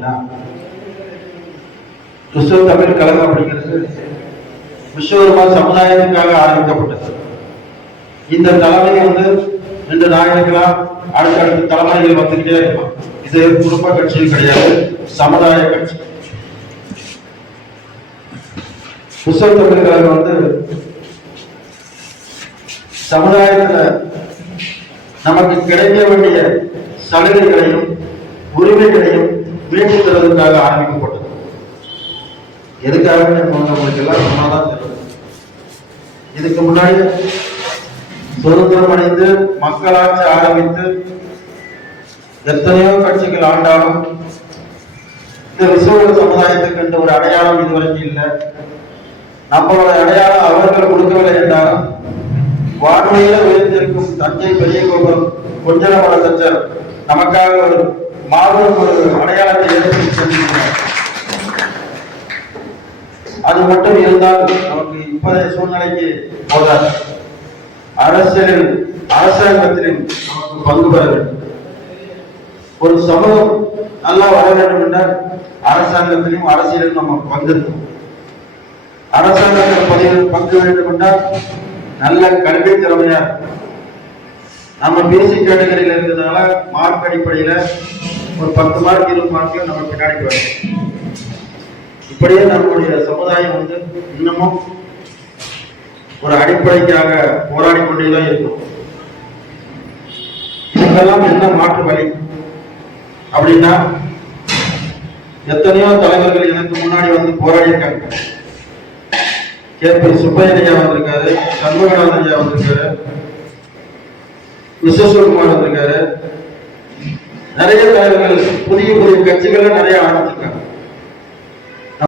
அப்படின்னா, கிறிஸ்தவ தமிழ் கழகம் அப்படிங்கிறது விஸ்வகர்மா சமுதாயத்துக்காக ஆரம்பிக்கப்பட்டது. இந்த தலைமை இந்த நாயகர்களாம் அடுத்தடுத்த தலைமுறைகள் வந்துகிட்டே இருக்கும். இது குடும்ப கட்சியில் கிடையாது, சமுதாய கட்சி. கிறிஸ்தவ தமிழ் கழகம் சமுதாயத்துல நமக்கு கிடைக்க வேண்டிய சலுகைகளையும் உரிமைகளையும் மீட்டு தருவதற்காக ஆரம்பிக்கப்பட்டது. எதுக்காக உங்களுக்கு எல்லாம் சொன்னாதான் தெரியும். இதுக்கு முன்னாடி சுதந்திரம் அடைந்து மக்களாட்சி ஆரம்பித்து எத்தனையோ கட்சிகள் ஆண்டாலும் இந்த விசுவ சமுதாயத்துக்கு என்ற ஒரு அடையாளம் இதுவரைக்கும் இல்லை. நம்மளோட அடையாளம் அவர்கள் கொடுக்கவில்லை என்றாலும் வான்மையில உயர்ந்திருக்கும் தஞ்சை பெரிய கோபுரம் கொஞ்சமட தச்சர் நமக்காக ஒரு மாபெரும் ஒரு அடையாளத்தை ஏற்படுத்தி சென்றிருக்கிறார். அது மட்டும் இருந்தால் நமக்கு இப்போதைய சூழ்நிலைக்கு போதாது. அரசியலில் அரசாங்கத்திலும் நமக்கு பங்கு பெற வேண்டும். ஒரு சமூகம் நல்லா வர வேண்டும் என்றால் அரசாங்கத்திலும் அரசியலிலும் நமக்கு பங்கு இருக்கும். அரசாங்கத்தில் பங்கு வேண்டும் என்றால் நல்ல கல்வி திறமையா நம்ம பிசி கேட்டகரியில் இருக்கிறதுனால மார்க் அடிப்படையில ஒரு 10 மார்க் 20 மார்க்ல நம்ம பின்னாடி போயிடும். இப்படியே நம்முடைய சமுதாயம் இன்னமும் ஒரு அடிப்படைக்காக போராடி கொண்டேதான் இருக்கும். இதெல்லாம் என்ன மாற்று வழி அப்படின்னா, எத்தனையோ தலைவர்கள் எனக்கு முன்னாடி போராடி இருக்காங்க. கேபி சுப்பையா வந்திருக்காரு, சண்முகநாதன் ஐயா வந்திருக்காரு, விஸ்வகுமார் வந்திருக்காரு. நிறைய தலைவர்கள் புதிய புதிய கட்சிகள் நிறைய ஆரம்பிச்சிருக்காங்க.